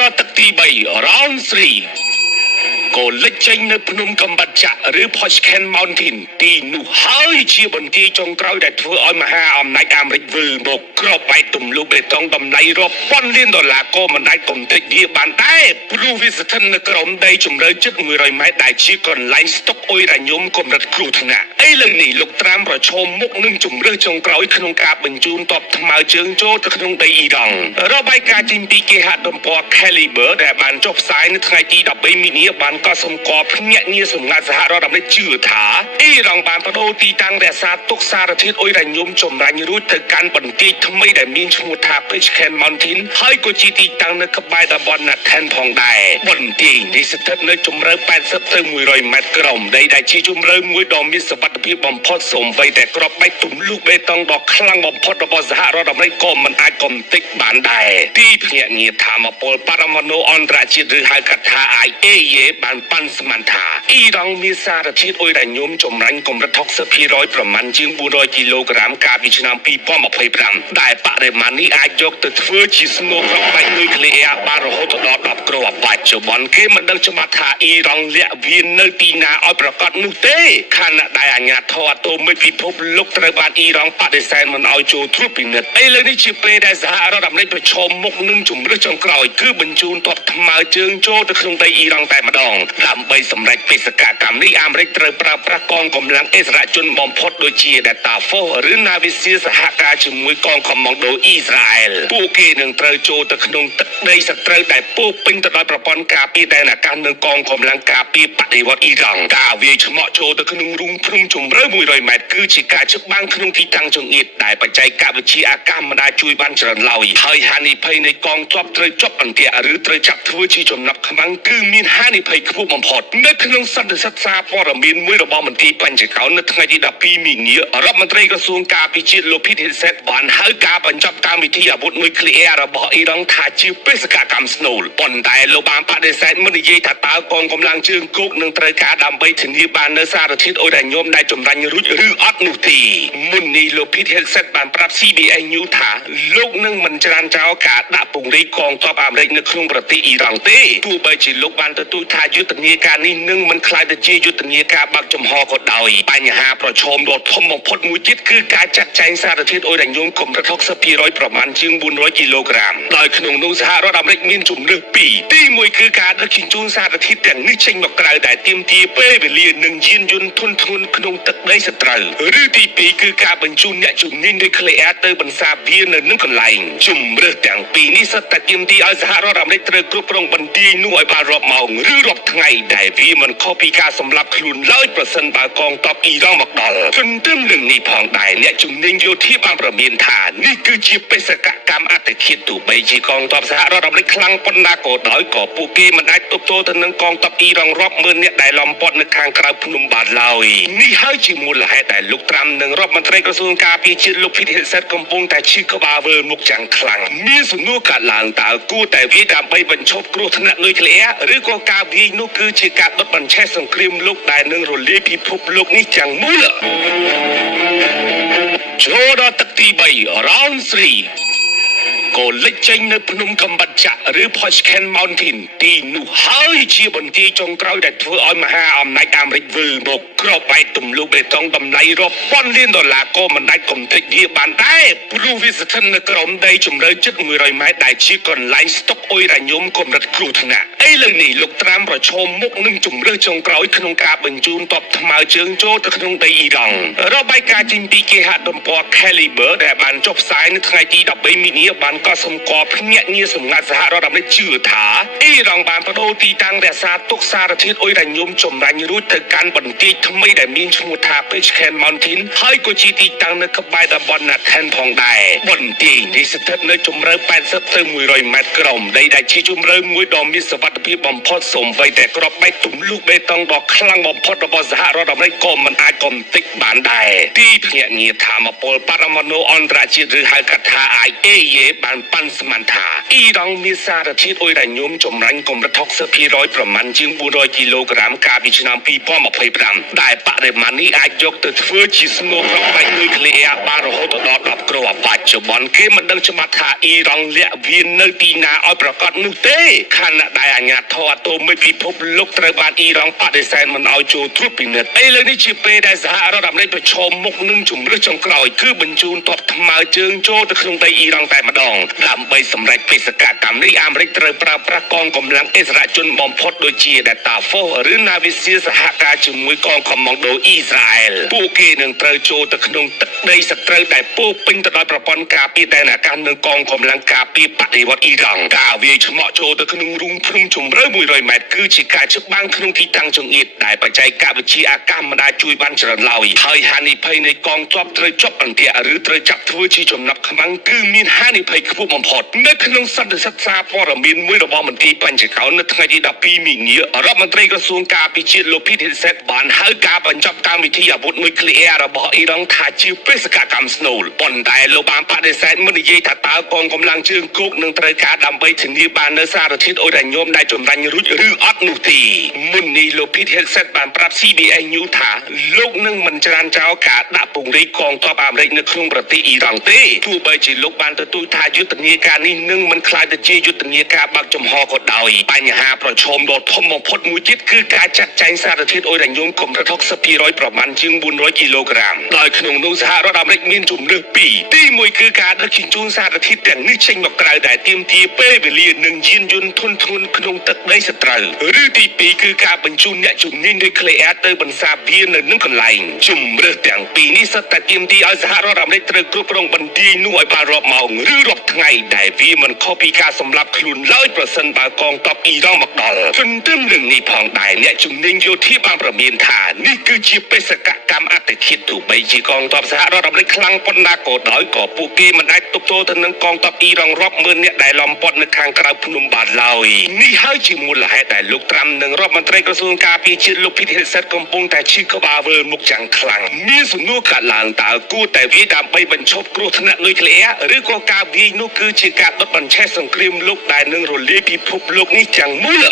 ដល់ទឹកទី3 Round 3ក៏លេចចេញនៅភ្នំកំបាត់ចាក់ឬ Pochcan Mountain ទីនោះហើយជាបន្ទាយចុងក្រោយដែលធ្វើឲ្យមហាអំណាចអាមេរិកវិលមកគ្របបែកទំលុកបេតុងតម្លៃរាប់ពាន់លានដុល្លារក៏មិនអាចកំទេចវាបានដែរព្រោះវាស្ថិតនៅក្រោមដីជម្រៅជិត100ម៉ែត្រដែលជាកន្លែងស្តុកអុយរ៉ាញ៉ុមកម្រិតគ្រោះថ្នាក់ឥឡូវនេះលោកត្រាំប្រឈមមុខនឹងជំរើសចុងក្រោយក្នុងការបញ្ជូនទ័ពថ្មើរជើងចូលទៅក្នុងដីអ៊ីរ៉ង់របាយការណ៍ចេញពីគេហទំព័រ Caliber ដែលបានចុះផ្សាយនៅថ្ងៃទី13មីនាបានកត់សម្គាល់ភ្នាក់ងារសម្ងាត់សហរដ្ឋអាមេរិកជឿថាអ៊ីរ៉ង់បានបដូរទីតាំងរក្សាទុកសារធាតុអុយរ៉ាញ៉ុមចម្រាញ់រួចទៅកាន់បន្ទាយថ្មីដែលមានឈ្មោះថា Pochcan Mountain ហើយក៏ជាទីតាំងនៅក្បែរតំបន់ Nathan ផងដែរបន្ទាយនេះស្ថិតនៅជម្រៅ80ទៅ100ម៉ែត្រក្រោមដីដែលជាជម្រៅមួយដ៏មានសុវត្ថិភាពបំផុតសូម្បីតែគ្រាប់បែកទំលុកបេតុងដ៏ខ្លាំងបំផុតរបស់សហរដ្ឋអាមេរិកក៏មិនអាចកំទេចបានដែរទីភ្នាក់ងារថាមពលបរមាណុអន្តរជាតិឬហៅកាត់ថា IAEA បានប៉ាន់ស្មានថាអ៊ីរ៉ង់មានសារធាតុអុយរ៉ាញ៉ុមចម្រាញ់កម្រិត 60% ប្រមាណជាង400គីឡូក្រាមកាលពីឆ្នាំ2025ដែលបរិមាណនេះអាចយកទៅធ្វើជាស្នូលគ្រាប់បែកនុយក្លេអ៊ែរបានរហូតដល់10គ្រាប់បច្ចុប្បន្នគេមិនដឹងច្បាស់ថាអ៊ីរ៉ង់លាក់វានៅទីណាឲ្យប្រកាសនោះទេខណៈដែលអាជ្ញាធរអាតូមិកពិភពលោកត្រូវបានអ៊ីរ៉ង់បដិសេធមិនឲ្យចូលត្រួតពិនិត្យឥឡូវនេះជាពេលដែលសហរដ្ឋអាមេរិកប្រឈមមុខនឹងជំរើសចុងក្រោយគឺបញ្ជូនទ័ពថ្មើរជើងចូលទៅក្នុងដីអ៊ីរ៉ង់តែម្ដងដើម្បីសម្រេចបេសកកម្មនេះអាមេរិកត្រូវប្រើប្រាស់កងកម្លាំងអិសរាជជនបំផុតដូចជា Delta Force ឬនាវាស៊ីសហការជាមួយកងខមម៉ង់ដូអ៊ីស្រាអែលពួកគេនឹងត្រូវចូលទៅក្នុងទឹកដីសត្រូវដែលពោពេញទៅដោយប្រព័ន្ធការពារដែនអាកាសនិងកងកម្លាំងការពារបដិវត្តអ៊ីរ៉ង់ការវាយឆ្មក់ចូលទៅក្នុងរូងភ្នំជម្រៅ100ម៉ែត្រគឺជាការច្បាំងក្នុងទីតាំងចង្អៀតដែលបច្ចេកវិទ្យាអាកាសមិនអាចជួយបានច្រើនឡើយហើយហានិភ័យនៃកងទ័ពត្រូវជាប់អន្ទាក់ឬត្រូវចាប់ធ្វើជាចំណាប់ខ្មាំងគឺមានហានិភ័យខ្ពស់បំផុតនៅក្នុងសន្និសីទសារព័ត៌មានមួយរបស់មន្ត្រីបញ្ចកោណនៅថ្ងៃទី12មីនារដ្ឋមន្ត្រីក្រសួងការពារជាតិលោក Pete Hegseth បានហៅការបញ្ចប់កម្មវិធីអាវុធនុយក្លេអ៊ែររបស់អ៊ីរ៉ង់ថាជាបេសកកម្មស្នូលប៉ុន្តែលោកបានបដិសេធមិននិយាយថាតើកងកម្លាំងជើងគោកនឹងត្រូវការដើម្បីធានាបាននូវសារធាតុអុយរ៉ាញ៉ុមដែលចម្រាញ់រួចឬអត់នោះទេមុននេះលោក Pete Hegseth បានប្រាប់ CBS News ថាលោកនឹងមិនច្រានចោលការដាក់ពង្រាយកងទ័ពអាមេរិកនៅក្នុងប្រទេសអ៊ីរ៉ង់ទេទោះបីជាលោកបានទទូចថាយុទ្ធនាការនេះនឹងមិនខ្លាយទៅជាយុទ្ធនាការបើកចំហក៏ដោយបញ្ហាប្រឈមដ៏ធំបំផុតមួយទៀតគឺការចាត់ចែងសារធាតុអុយរ៉ាញ៉ុមកម្រិត 60% ប្រមាណជាង400គីឡូក្រាមដោយក្នុងនោះសហរដ្ឋអាមេរិកមានជំរើសពីរទី1គឺការដឹកជញ្ជូនសារធាតុទាំងនេះចេញមកក្រៅដែលទាមទារពេលវេលានិងយានយន្តធុនធ្ងន់ក្នុងទឹកដីសត្រូវឬទី2គឺការបញ្ជូនអ្នកជំនាញនុយក្លេអ៊ែរទៅបន្សាបវានៅនឹងកន្លែងជំរើសទាំងពីរនេះសុទ្ធតែទាមទារឲ្យសហរដ្ឋអាមេរិកត្រូវគ្រប់គ្រងបន្ទាយនោះឲ្យបានរាប់ម៉ោងឬរាប់ថ្ងៃដែលវាមិនខុសពីការសម្លាប់ខ្លួនឡើយប្រសិនបើកងទ័ពអ៊ីរ៉ង់មកដល់ទន្ទឹមនឹងនេះផងដែរអ្នកជំនាញយោធាបានប្រមានថានេះគឺជាបេសកកម្មអតិឃាតទោះបីជាកងទ័ពសហរដ្ឋអាមេរិកខ្លាំងប៉ុណ្ណាក៏ដោយក៏ពួកគេមិនអាចទប់ទល់ទៅនឹងកងទ័ពអ៊ីរ៉ង់រាប់ម៉ឺននាក់ដែលឡំព័ទ្ធនៅខាងក្រៅភ្នំបានឡើយនេះហើយជាមូលហេតុដែលលោកត្រាំនិងរដ្ឋមន្ត្រីក្រសួងការពារជាតិលោក Pete Hegseth កំពុងតែឈឺក្បាលវិលមុខយ៉ាងខ្លាំងមានសំណួរកាត់ឡើងតើគួរតែវាយដើម្បីបញ្ឈប់គ្រោះថ្នាក់នុយក្លេអ៊ែរឬក៏ការវាយនោះគឺជាការដុតបញ្ឆេះសង្គ្រាមលោកដែលនឹងរលាយពិភពលោកនេះយ៉ាងមូលចូលដល់ទឹកទី3 Round 3ក៏លេចចេញនៅភ្នំកំបាត់ចាក់ឬ Pochcan Mountain ទីនោះហើយជាបន្ទាយចុងក្រោយដែលធ្វើឲ្យមហាអំណាចអាមេរិកវិលមកគ្របបែកទំលុកបេតុងតម្លៃរាប់ពាន់លានដុល្លារក៏មិនអាចកំទេចវាបានដែរព្រោះវាស្ថិតនៅក្រោមដីជម្រៅជិត100ម៉ែត្រដែលជាកន្លែងស្តុកអុយរ៉ាញ៉ុមកម្រិតគ្រោះថ្នាក់ឥឡូវនេះលោកត្រាំប្រឈមមុខនឹងជំរើសចុងក្រោយក្នុងការបញ្ជូនទ័ពថ្មើរជើងចូលទៅក្នុងដីអ៊ីរ៉ង់របាយការណ៍ចេញពីគេហទំព័រ Caliber ដែលបានចុះផ្សាយនៅថ្ងៃទី13មីនាបានកត់សម្គាល់ភ្នាក់ងារសម្ងាត់សហរដ្ឋអាមេរិកជឿថាអ៊ីរ៉ង់បានបដូរទីតាំងរក្សាទុកសារធាតុអុយរ៉ាញ៉ុមចម្រាញ់រួចទៅកាន់បន្ទាយថ្មីដែលមានឈ្មោះថា Pochcan Mountain ហើយក៏ជាទីតាំងនៅក្បែរតំបន់ Nathan ផងដែរបន្ទាយនេះស្ថិតនៅជម្រៅ80ទៅ100ម៉ែត្រក្រោមដីដែលជាជម្រៅមួយដ៏មានសុវត្ថិភាពបំផុតសូម្បីតែគ្រាប់បែកទំលុកបេតុងដ៏ខ្លាំងបំផុតរបស់សហរដ្ឋអាមេរិកក៏មិនអាចកំទេចបានដែរទីភ្នាក់ងារថាមពលបរមាណុអន្តរជាតិឬហៅកាត់ថា IAEA បានប៉ាន់ស្មានថាអ៊ីរ៉ង់មានសារធាតុអុយរ៉ាញ៉ុមចម្រាញ់កម្រិត 60% ប្រមាណជាង400គីឡូក្រាមកាលពីឆ្នាំ2025ដែលបរិមាណនេះអាចយកទៅធ្វើជាស្នូលគ្រាប់បែកនុយក្លេអ៊ែរបានរហូតដល់10គ្ ព្រោះបច្ចុប្បន្នគេមិនដឹងច្បាស់ថាអ៊ីរ៉ង់លាក់វានៅទីណាឲ្យប្រកាសនោះទេខណៈដែលអាញាធរអាតូមិកពិភពលោកត្រូវបានអ៊ីរ៉ង់បដិសេធមិនឲ្យចូលត្រួតពិនិត្យឥឡូវនេះជាពេលដែលសហរដ្ឋអាមេរិកប្រឈមមុខនឹងជំរឿសចុងក្រោយគឺបញ្ជូនទ័ពថ្មើរជើងចូលទៅក្នុងដីអ៊ីរ៉ង់តែម្ដងដើម្បីសម្រេចបេសកកម្មនេះអាមេរិកត្រូវប្រើប្រាស់កងកម្លាំងឥស្សរជនបំផុតដូចជា Delta Force ឬនាវាស៊ីសហការជាមួយកងខមម៉ង់ដូអ៊ីស្រាអែលពួកគេនឹងត្រូវចូលទៅក្នុងទឹកដីសត្រូវដែលពោពេញទៅដោយប្រព័ន្ធការពារដែនអាកាសនិងកងកម្លាំងការពារបដិវត្តអ៊ីរ៉ង់ការវាយឆ្មក់ចូលទៅក្នុងរូងភ្នំជម្រៅ100ម៉ែត្រគឺជាការច្បាំងក្នុងទីតាំងចង្អៀតដែលបច្ចេកវិទ្យាអាកាសមិនអាចជួយបានច្រើនឡើយហើយហានិភ័យនៃកងទ័ពត្រូវជាប់អន្ទាក់ឬត្រូវចាប់ធ្វើជាចំណាប់ខ្មាំងគឺមានហានិភ័យខ្ពស់បំផុតនៅក្នុងសន្និសីទសារព័ត៌មានមួយរបស់មន្ត្រីបញ្ចកោណនៅថ្ងៃទី12មីនារដ្ឋមន្ត្រីក្រសួងការពារជាតិលោក Pete Hegseth បានហៅការបញ្ចប់កម្មវិធីអាវុធនុយក្លេអ៊ែររបស់អ៊ីរ៉ង់ថាជាបេសកកម្មស្នូលប៉ុន្តែលោកបានបដិសេធមិននិយាយថាតើកងកម្លាំងជើងគោកនឹងត្រូវការដើម្បីធានាបាននូវសារធាតុអ៊ុរ៉ាញ៉ូមដែលចម្រាញ់រួចឬអត់នោះទេមុននេះលោក Pete Hegseth បានប្រាប់ CBS News ថាលោកនឹងមិនច្រានចោលការដាក់ពង្រាយកងទ័ពអាមេរិកនៅក្នុងប្រទេសអ៊ីរ៉ង់ទេទោះបីជាលោកបានទទូចថាយុទ្ធនាការនេះនឹងមិនក្លាយទៅជាយុទ្ធនាការបើកចំហក៏ដោយបញ្ហាប្រឈមដ៏ធំបំផុតមួយទៀតគឺការចាត់ចែងសារធាតុអ៊ុរ៉ាញ៉ូមកម្រិត 60% ប្រមាណជាង400គីឡូក្រាមដោយក្នុងនោះសហរដ្ឋអាមេរិកមានជំរើសពីរទី1គឺការដឹកជញ្ជូនសារធាតុទាំងនេះចេញមកក្រៅដែលទាមទារពេលវេលានិងយានយន្តធុនធ្ងន់ក្នុងទឹកដីសត្រូវឬទី2គឺការបញ្ជូនអ្នកជំនាញនុយក្លេអ៊ែរទៅបន្សាបវានៅនឹងកន្លែងជំរើសទាំងពីរនេះសុទ្ធតែទាមទារឲ្យសហរដ្ឋអាមេរិកត្រូវគ្រប់គ្រងបន្ទាយនោះឲ្យបានរាប់ម៉ោងឬរាប់ថ្ងៃដែលវាមិនខុសពីការសម្លាប់ខ្លួនឡើយប្រសិនបើកងទ័ពអ៊ីរ៉ង់មកដល់ទន្ទឹមនឹងនេះផងដែរអ្នកជំនាញយោធាបានប្រមានថានេះគឺជាបេសកកម្មអតិឃាតទោះបីជាកងទ័ពសហរដ្ឋអាមេរិកខ្លាំងប៉ុណ្ណាក៏ដោយក៏ពួកគេមិនអាចទប់ទល់ទៅនឹងកងទ័ពអ៊ីរ៉ង់រាប់ម៉ឺននាក់ដែលលំពត់នៅខាងក្រៅភ្នំបានឡើយនេះហើយជាមូលហេតុដែលលោកត្រាំនិងរដ្ឋមន្ត្រីក្រសួងការពារជាតិលោក Pete Hegseth កំពុងតែឈឺក្បាលវិលមុខយ៉ាងខ្លាំងមានសំណួរកាត់ឡើងតើគួរតែវាយដើម្បីបញ្ឈប់គ្រោះថ្នាក់នុយក្លេអ៊ែរឬក៏ការវាយនោះគឺជាការដុតបញ្ឆេះសង្គ្រាមលោកដែលនឹងរលាយពិភពលោកនេះយ៉ាងមូល